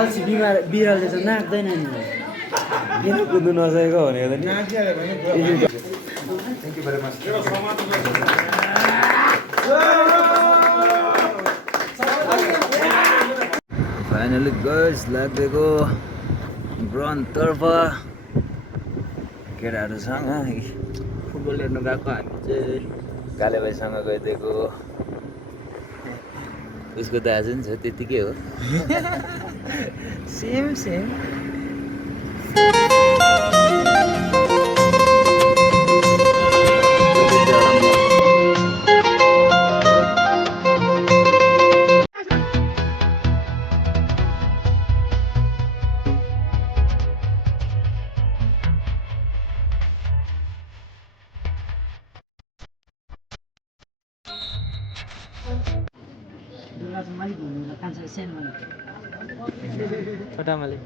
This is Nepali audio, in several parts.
अल्छी बिरालले चाहिँ नाच्दैन नि किन कुद्नु नसकेको भनेको त नि फाइनली गर्ल्स लाग्देको ग्राउन्डतर्फ केटाहरूसँग फुटबल हेर्नु गएको हामी चाहिँ काले भाइसँग गइदिएको उसको दाजु नि छ त्यतिकै हो सेम सेम छोटा माले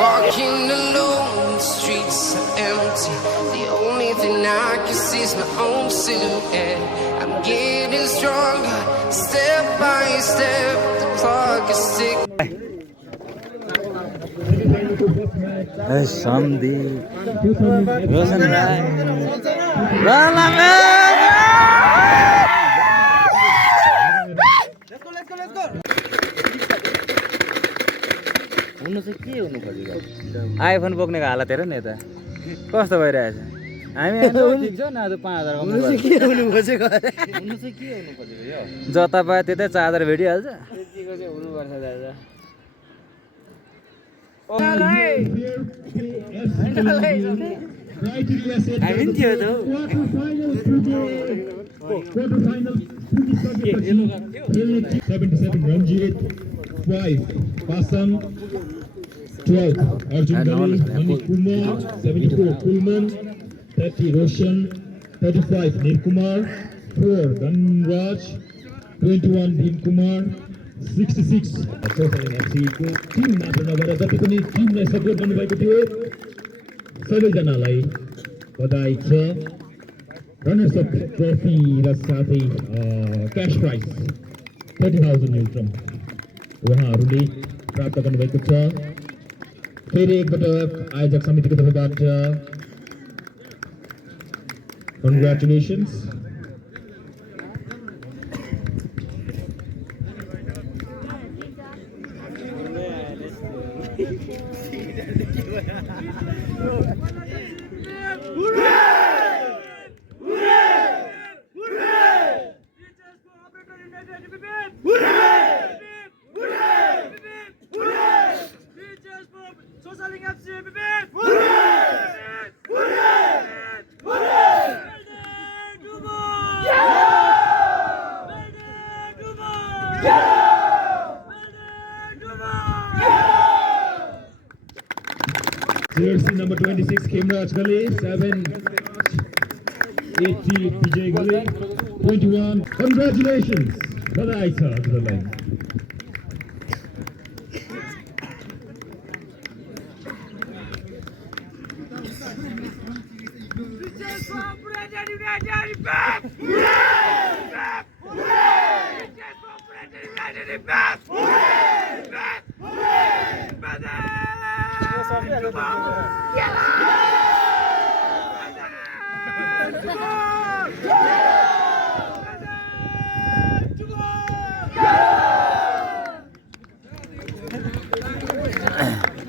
Walking alone, the streets are empty. The only thing I can see is my own silhouette. I'm getting stronger, step by step. The clock is ticking. Sandeep, Rosen Rai, हुनु चाहिँ के हुनु खोजेको आइफोन बोक्नेको हालत हेर नि यता कस्तो भइरहेछ हामी ठिक छ न आज 5000 हुनु चाहिँ के हुनु खोजेको यो जता पाए त्यतै चादर भेटिहाल्छ त्यतिको चाहिँ हुनुपर्छ दादा हामी नि थियो त 5 Pasam, 12 Arjun Gali, Manik Kumar, 74 Kulman, 30 Roshan, 35 Nirkumar, 4 Dhanraj, 21 Bhim Kumar, 66 Profile FC को टिम मात्र नभएर जति पनि टिमलाई सपोर्ट गर्नुभएको थियो सबैजनालाई बधाई छ रनर्स अप ट्रफी र साथै क्याश प्राइज 30,000 न्युट्रम उहाँहरूले प्राप्त गर्नुभएको छ फेरि एकपटक आयोजक समितिको तर्फबाट congratulations Jersey number 26, Kimraj Gali. 780, Vijay Gali. 21. Congratulations. Badai sir to the line.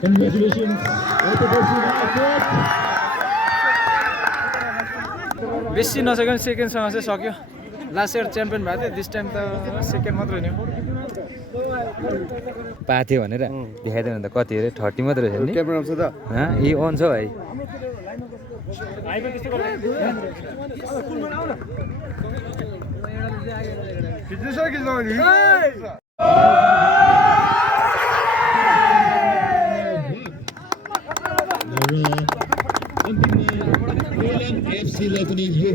Congratulations. बेसी नसक्यो भने सेकेन्डसँग चाहिँ सक्यो लास्ट इयर च्याम्पियन भएको थियो दिस टाइम त सेकेन्ड मात्र हुने हो पाएको थियो भनेर देखाइदियो भने त कति अरे 30 मात्र रहेछ नि क्यामेरा छ त ए अन छ भाइ FC लाई यो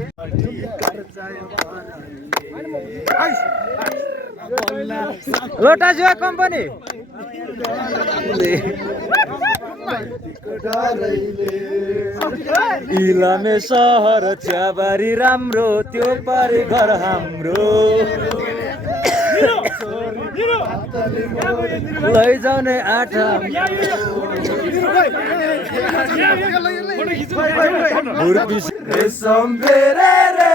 लोटा जुवा कम्पनी इलामे सहर चियाबारी राम्रो त्यो पारी घर हाम्रो लैजाउने आठा रेशम फेरे रे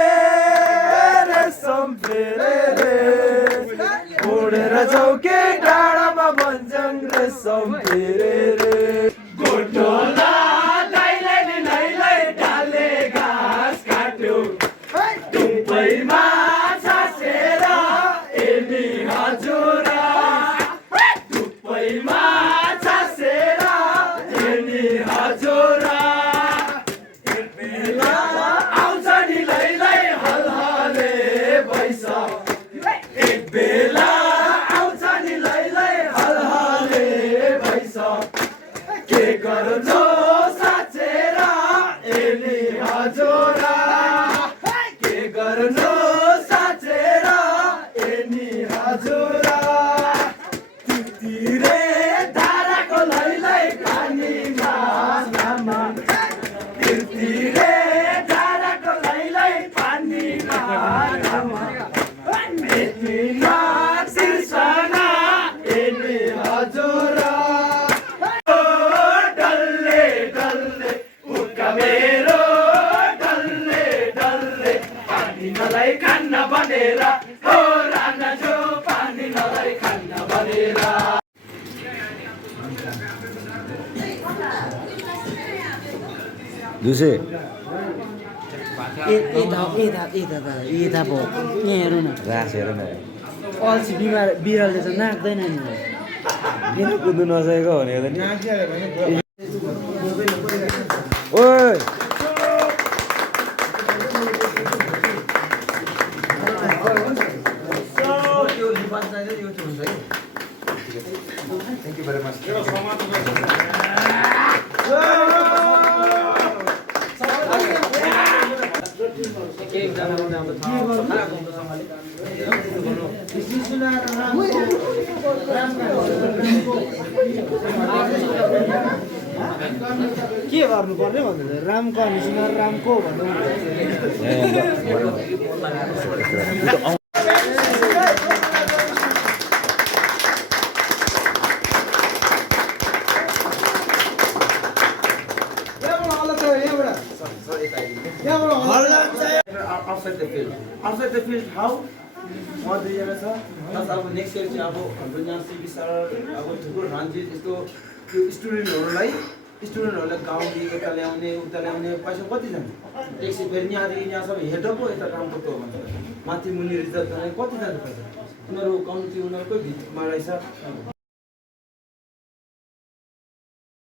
उडेर जाऊ के डाँडामा भन्छन् रेशम फेरे रे गोठोला नाइलै डाले घाँस काट्यो टुप्पैमा छासेर एनी हजुरा टुप्पैमा छासेर एनी हजुरा आउँछ नि लैलै हलहले भैँस एक बेला आउँछ नि लैलै हलहले भैँस के गर्नु साँचेर एनी हजुरा के गर्नु साँचेर एनी हजुरा तिरे धाराको लैलै पानीमा नामा तिरे धाराको लैलै पानीमा नामा मेथीमा सिर्सना एनी हजुरा डल्ले डल्ले उका मेरो डल्ले डल्ले पानी नलाई खान्न भनेर हो राना जो पानी नलाई खान्न भनेर दुसे यता भयो यहाँ हेरौँ न रास हेर न अल्छी बिरालले त नाक्दैन नि किन कुद्नु नसकेको भनेको त नि ओइ थ्याङ्क यू भेरी मच के गर्नुपर्ने भन्दा रामको अनुसार रामको भन्नु outside the field how what the year sir plus अब next year चाहिँ अब हाम्रो यहाँ सिबी सर अब थुप्रो रन्जित यस्तो त्यो स्टुडेन्टहरूलाई गाउँदेखि यता ल्याउने उता ल्याउने पैसा कति जान्छ ट्याक्सी फेरि यहाँदेखि यहाँ सबै हेर्दा पो यता काम कस्तो हो भन्छ माथि मुनि रिजर्भ गर्ने कति जान्छ पैसा उनीहरू कम्ती उनीहरूकै भित्रमा रहेछ